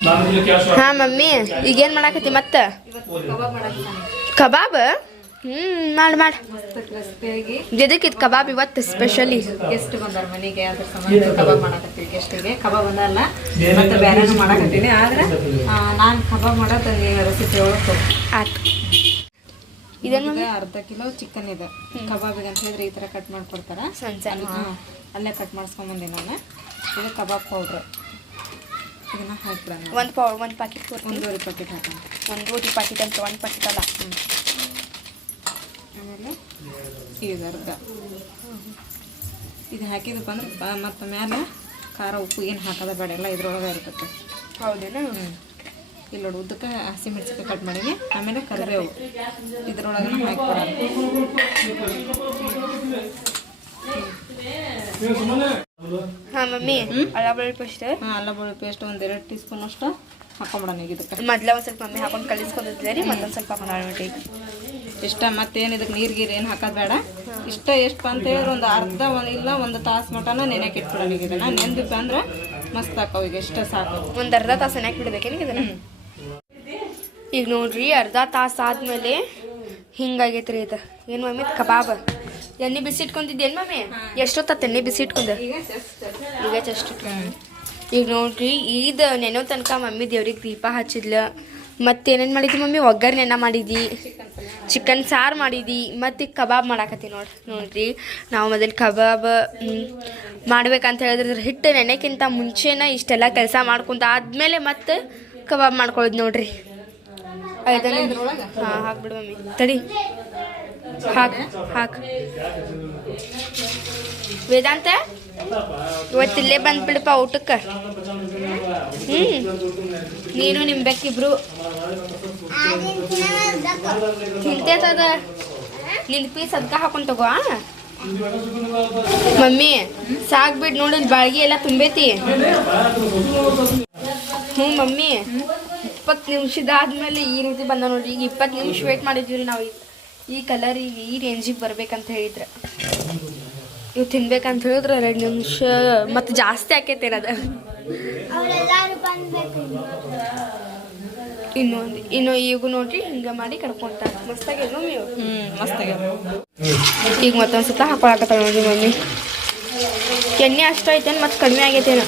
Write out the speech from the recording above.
ಹಾ ಮಮ್ಮಿ. ಈಗೇನ್ ಮಾಡಾಕತಿ ಮತ್ತ? ಕಬಾಬ್? ಹ್ಮ್ ಮಾಡ್ ಮಾಡ್. ಇದಕ್ಕೆ ಇದು ಕಬಾಬ್ ಇವತ್ತು ಸ್ಪೆಷಲಿ ಗೆಸ್ಟ್ ಬಂದಾರ ಮನೆಗೆ ಅದ್ರ ಸಂಬಂಧ ಕಬಾಬ್ ಮಾಡಾಕತ್ತೀವಿ ಗೆಸ್ಟಿಗೆ ಕಬಾಬ್ ಅನ್ನಲ್ಲ ಮತ್ತೆ ಬೇರೆನೂ ಮಾಡಕತ್ತೀನಿ. ಆದ್ರೆ ನಾನು ಕಬಾಬ್ ಮಾಡೋದು ರೆಸಿಪಿ ಒಳಗೆ ಆತ್. ಇದೇನ್ ಮಮ್ಮಿ? ಅರ್ಧ ಕಿಲೋ ಚಿಕನ್ ಇದೆ. ಕಬಾಬ್ ಅಂತ ಹೇಳಿದ್ರೆ ಈ ಥರ ಕಟ್ ಮಾಡ್ಕೊಡ್ತಾರೆ? ಸಣ್ಣ ಸಣ್ಣ ಅಲ್ಲಿ- ಅಲ್ಲೇ ಕಟ್ ಮಾಡಿಸ್ಕೊಂಬಂದಿ ನಾನು. ಇದು ಕಬಾಬ್ ಪೌಡ್ರ್ ಇದನ್ನ ಹಾಕ್ಬಿಡೋಣ. ಒಂದು ಪೌ ಒಂದು ಪ್ಯಾಕೆಟ್ ಕೊಡ್ತೀನಿ. ಒಂದೂವರೆ ಪ್ಯಾಕೆಟ್ ಹಾಕೋಣ. ಒಂದೂವರೆ ಪ್ಯಾಕೆಟ್ ಅಂತ ಒಂದು ಪ್ಯಾಕೆಟ್ ಅಲ್ಲ. ಆಮೇಲೆ ಇದು ಅರ್ಧ. ಇದು ಹಾಕಿದಪ್ಪ ಅಂದ್ರೆ ಮತ್ತು ಮೇಲೆ ಖಾರ ಉಪ್ಪು ಏನು ಹಾಕೋದ ಬೇಡ ಎಲ್ಲ ಇದ್ರೊಳಗೆ ಇರ್ತದೆ ಹೌದೇನು? ಇಲ್ಲಿ ನೋಡಿ ಉದ್ದಕ್ಕೆ ಹಸಿ ಮೆಣಸಿನ್ಕಾಯಿ ಕಟ್ ಮಾಡೀನಿ ಆಮೇಲೆ ಕರಿಬೇವು. ಇದ್ರೊಳಗೆ ಹಾಕ್ಬಿಡೋಣ. ಮಮ್ಮಿ ಅಲ್ಲ ಬೆಳ್ಳುಳ್ಳಿ ಪೇಸ್ಟ್. ಹಾಂ ಅಲ್ಲ ಬೆಳ್ಳುಳ್ಳಿ ಪೇಸ್ಟ್ ಒಂದು ಎರಡು ಟೀ ಸ್ಪೂನ್ ಅಷ್ಟು ಹಾಕೊಂಬಿಡೋಣ ಈಗ ಇದಕ್ಕೆ. ಮೊದ್ಲ ಒಂದ್ ಸ್ವಲ್ಪ ಮಮ್ಮಿ ಹಾಕೊಂಡು ಕಲಿಸ್ಕೊಂಡಿದ್ದೆ ರೀ ಮತ್ತೊಂದ್ ಸ್ವಲ್ಪ ಈಗ. ಇಷ್ಟ ಮತ್ತೇನು ಇದಕ್ಕೆ ನೀರು ಗೀರು ಏನು ಹಾಕೋದು ಬೇಡ. ಇಷ್ಟ ಎಷ್ಟು ಅಂತ ಹೇಳಿದ್ರೆ ಒಂದು ಅರ್ಧ ಒಂದು ಇಲ್ಲ ಒಂದು ತಾಸು ಮಟನ ನೆನೆಯಕ್ಕೆ ಇಟ್ಬಿಡೋಣ ಈಗ ಇದನ್ನು. ನೆಂದಿಪ್ಪ ಅಂದ್ರೆ ಮಸ್ತ್ ಹಾಕೋ ಈಗ ಇಷ್ಟ ಸಾಕು. ಒಂದು ಅರ್ಧ ತಾಸು ಬಿಡಬೇಕು ಬಿಡ್ಬೇಕೇನು ಇದನ್ನ? ಈಗ ನೋಡ್ರಿ ಅರ್ಧ ತಾಸು ಆದ್ಮೇಲೆ ಹಿಂಗಾಗೈತ್ರಿ ಇದು. ಏನು ಮಮ್ಮಿ ಕಬಾಬ್. ಎಣ್ಣೆ ಬಿಸಿ ಇಟ್ಕೊಂತಿದ್ದೇನು ಮಮ್ಮಿ ಎಷ್ಟೊತ್ತ ಎಣ್ಣೆ ಬಿಸಿ ಇಟ್ಕೊಂಡ? ಈಗ ಜಸ್ಟ್ ಈಗ ನೋಡ್ರಿ ಈದ್ ನೆನೋ ತನಕ ಮಮ್ಮಿ ದೇವ್ರಿಗೆ ದೀಪ ಹಚ್ಚಿದ್ಲ. ಮತ್ತೇನೇನು ಮಾಡಿದ್ವಿ ಮಮ್ಮಿ? ಒಗ್ಗರಣೆನ ಮಾಡಿದ್ವಿ ಚಿಕನ್ ಸಾರು ಮಾಡಿದ್ವಿ ಮತ್ತು ಈಗ ಕಬಾಬ್ ಮಾಡಾಕತ್ತಿ ನೋಡಿ ನೋಡ್ರಿ. ನಾವು ಮೊದಲು ಕಬಾಬ್ ಮಾಡ್ಬೇಕಂತ ಹೇಳಿದ್ರೆ ಹಿಟ್ಟು ನೆನೆಕ್ಕಿಂತ ಮುಂಚೆನ ಇಷ್ಟೆಲ್ಲ ಕೆಲಸ ಮಾಡ್ಕೊಂತ ಆದಮೇಲೆ ಮತ್ತೆ ಕಬಾಬ್ ಮಾಡ್ಕೊಳ್ಳೋದು ನೋಡ್ರಿ. ಹಾಂ ಹಾಕ್ಬಿಡು ಮಮ್ಮಿ. ತಡಿ. ಹಾಕ್ ಹಾಕ್ ವೇದಾಂತ ಇವತ್ತಿಲ್ಲೇ ಬಂದ್ಬಿಡಪ್ಪ ಊಟಕ್ಕೆ. ಹ್ಞೂ ನೀನು ನಿಮ್ಮ ಬೆಕ್ಕಿಬ್ರು ತಿಂತೇತದ? ನಿನ್ ಪೀಸ್ ಅದಕ್ಕ ಹಾಕೊಂಡ್ ತಗೋ ಮಮ್ಮಿ, ಸಾಕ್ ಬಿಡ್ ನೋಡಿ ಬಾಳ್ಗಿ ಎಲ್ಲ ತುಂಬೈತಿ. ಹ್ಞೂ ಮಮ್ಮಿ. ಇಪ್ಪತ್ತು ನಿಮಿಷದ ಆದ್ಮೇಲೆ ಈ ರೀತಿ ಬಂದ ನೋಡ್ರಿ, ಈಗ ಇಪ್ಪತ್ತು ನಿಮಿಷ ವೇಟ್ ಮಾಡಿದ್ವಿ ರೀ ನಾವು ಈ- ಈ ಕಲರ್ ಈಗ ಈ ರೇಂಜಿಗೆ ಬರ್ಬೇಕಂತ ಹೇಳಿದ್ರೆ. ಇವು ತಿನ್ಬೇಕಂತ ಹೇಳಿದ್ರೆ ಎರಡು ನಿಮಿಷ ಮತ್ತು ಜಾಸ್ತಿ ಆಕೈತೆ ಅದು ಇನ್ನೊಂದು ಇನ್ನು ಈಗ ನೋಡ್ರಿ ಹಿಂಗೆ ಮಾಡಿ ಕರ್ಕೊಂತಾರೆ. ಮಸ್ತಾಗಿ ಮಮ್ಮಿ. ಹ್ಞೂ ಮಸ್ತಾಗ ಈಗ ಮತ್ತೊಂದು ಸತ ಹಾಕೊಳಕತ್ತಾಳ ನೋಡಿ ಮಮ್ಮಿ ಎಣ್ಣೆ ಅಷ್ಟು ಐತೇನು ಮತ್ತೆ ಕಡಿಮೆ ಆಗೈತೇನು